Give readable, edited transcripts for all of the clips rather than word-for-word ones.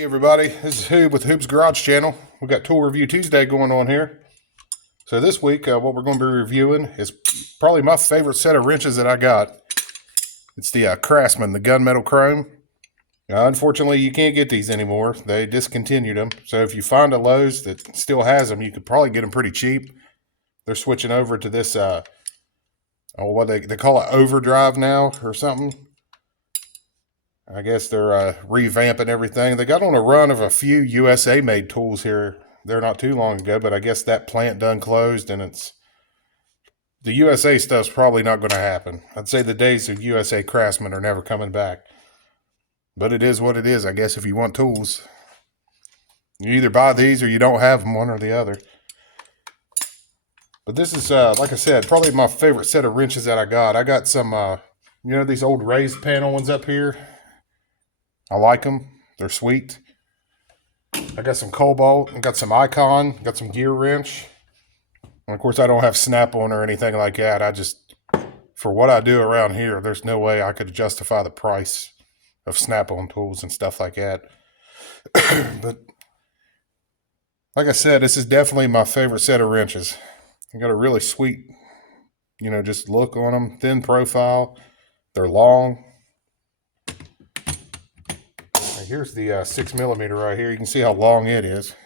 Hey everybody, this is Hoob with Hoob's Garage Channel. We got Tool Review Tuesday going on here. So this week, what we're going to be reviewing is probably my favorite set of wrenches that I got. It's the Craftsman, the gunmetal chrome. Unfortunately, you can't get these anymore. They discontinued them. So if you find a Lowe's that still has them, you could probably get them pretty cheap. They're switching over to this, what they call it, overdrive now or something. I guess they're revamping everything. They got on a run of a few USA-made tools here there not too long ago, but I guess that plant done closed, and the USA stuff's probably not going to happen. I'd say the days of USA Craftsman are never coming back. But it is what it is, I guess, if you want tools. You either buy these or you don't have them, one or the other. But this is, like I said, probably my favorite set of wrenches that I got. I got some, these old raised panel ones up here. I like them. They're sweet. I got some Cobalt. I got some Icon. Got some Gear Wrench. And of course, I don't have Snap-on or anything like that. I just, for what I do around here, there's no way I could justify the price of Snap-on tools and stuff like that. But like I said, this is definitely my favorite set of wrenches. I got a really sweet, just look on them. Thin profile. They're long. Here's the 6mm right here. You can see how long it is.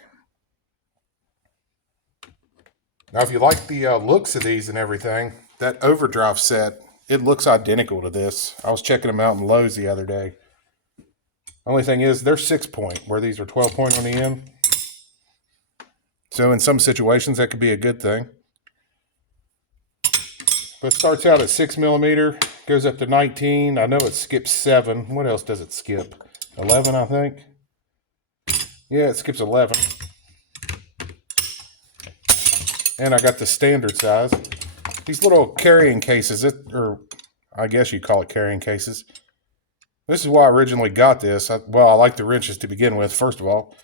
Now, if you like the looks of these and everything, that overdrive set, it looks identical to this. I was checking them out in Lowe's the other day. Only thing is, they're 6-point, where these are 12-point on the end. So in some situations, that could be a good thing. But it starts out at 6mm, goes up to 19. I know it skips 7. What else does it skip? 11, I think. Yeah, it skips 11. And I got the standard size. These little carrying cases, or I guess you call it carrying cases. This is why I originally got this. I like the wrenches to begin with, first of all.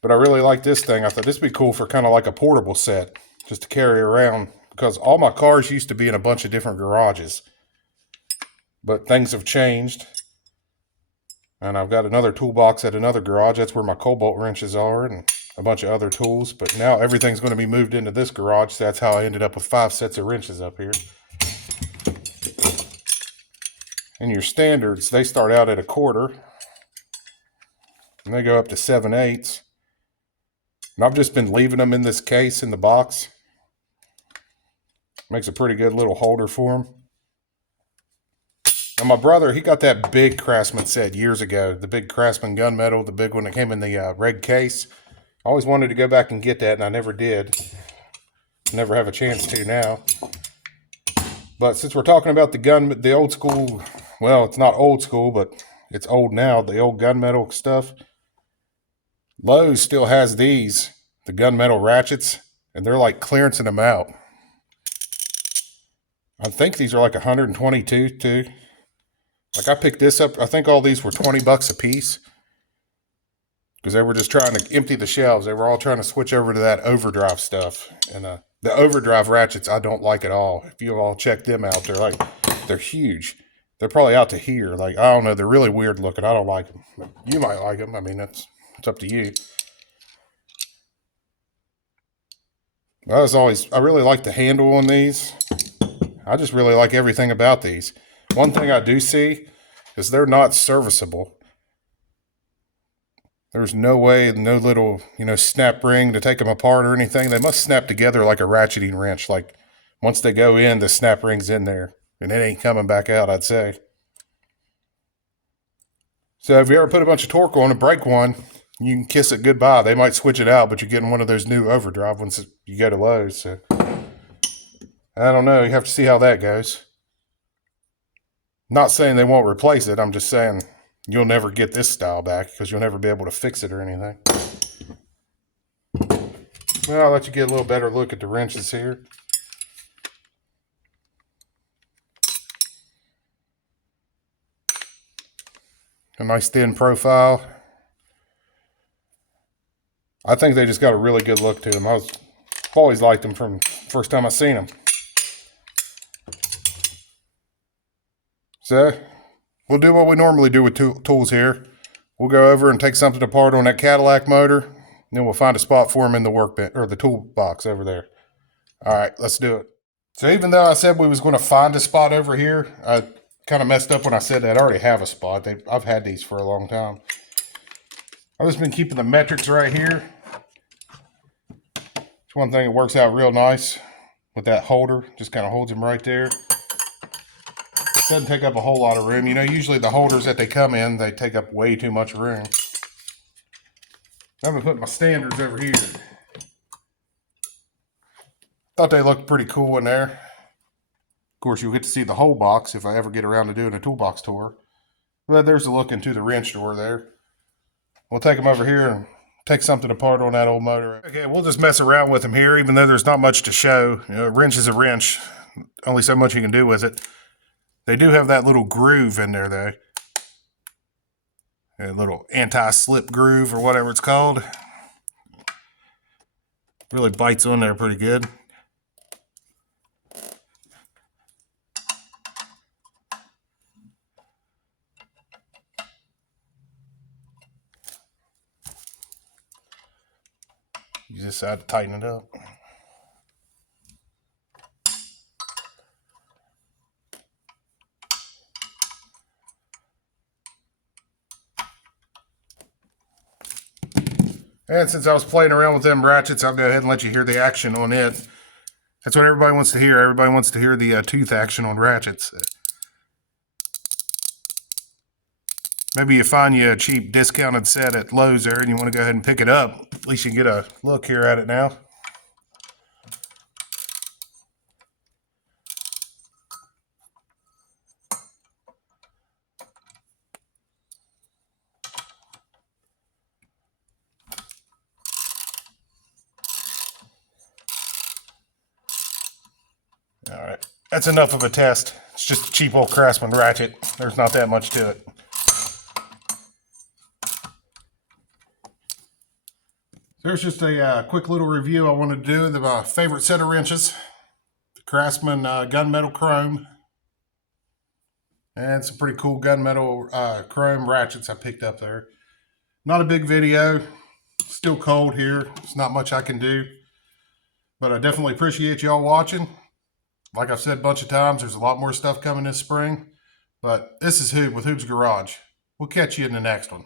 But I really like this thing. I thought this would be cool for kind of like a portable set, just to carry around. Because all my cars used to be in a bunch of different garages. But things have changed. And I've got another toolbox at another garage. That's where my Cobalt wrenches are and a bunch of other tools. But now everything's going to be moved into this garage. So that's how I ended up with 5 sets of wrenches up here. And your standards, they start out at 1/4. And they go up to 7/8. And I've just been leaving them in this case in the box. Makes a pretty good little holder for them. And my brother, he got that big Craftsman set years ago. The big Craftsman gunmetal, the big one that came in the red case. I always wanted to go back and get that, and I never did. Never have a chance to now. But since we're talking about the old school, well, it's not old school, but it's old now, the old gunmetal stuff. Lowe's still has these, the gunmetal ratchets, and they're like clearancing them out. I think these are like 122 too. Like I picked this up, I think all these were 20 bucks a piece. Because they were just trying to empty the shelves. They were all trying to switch over to that overdrive stuff. And the overdrive ratchets I don't like at all. If you all check them out, they're huge. They're probably out to here. Like, I don't know, they're really weird looking. I don't like them. But you might like them. I mean, it's up to you. I really like the handle on these. I just really like everything about these. One thing I do see is they're not serviceable. There's no way, no little, snap ring to take them apart or anything. They must snap together like a ratcheting wrench. Like, once they go in, the snap ring's in there. And it ain't coming back out, I'd say. So if you ever put a bunch of torque on and break one, you can kiss it goodbye. They might switch it out, but you're getting one of those new overdrive ones that you go to Lowe's. So I don't know. You have to see how that goes. Not saying they won't replace it. I'm just saying you'll never get this style back because you'll never be able to fix it or anything. Well, I'll let you get a little better look at the wrenches here. A nice thin profile. I think they just got a really good look to them. I've always liked them from the first time I seen them. So, we'll do what we normally do with tools here. We'll go over and take something apart on that Cadillac motor. Then we'll find a spot for him in the workbench or the toolbox over there. All right, let's do it. So even though I said we was going to find a spot over here, I kind of messed up when I said that I already have a spot. I've had these for a long time. I've just been keeping the metrics right here. It's one thing that works out real nice with that holder. Just kind of holds them right there. Doesn't take up a whole lot of room. You know, usually the holders that they come in, they take up way too much room. I'm going to put my standards over here. Thought they looked pretty cool in there. Of course, you'll get to see the whole box if I ever get around to doing a toolbox tour. But there's a look into the wrench drawer there. We'll take them over here and take something apart on that old motor. Okay, we'll just mess around with them here, even though there's not much to show. You know, a wrench is a wrench. Only so much you can do with it. They do have that little groove in there, though. A little anti-slip groove or whatever it's called. Really bites on there pretty good. You just have to tighten it up. And since I was playing around with them ratchets, I'll go ahead and let you hear the action on it. That's what everybody wants to hear. Everybody wants to hear the tooth action on ratchets. Maybe you find you a cheap discounted set at Lowe's there and you want to go ahead and pick it up. At least you can get a look here at it now. All right, that's enough of a test. It's just a cheap old Craftsman ratchet. There's not that much to it. There's just a quick little review I wanted to do of my favorite set of wrenches. The Craftsman gunmetal chrome. And some pretty cool gunmetal chrome ratchets I picked up there. Not a big video. Still cold here. There's not much I can do. But I definitely appreciate y'all watching. Like I've said a bunch of times, there's a lot more stuff coming this spring. But this is Hoob with Hoob's Garage. We'll catch you in the next one.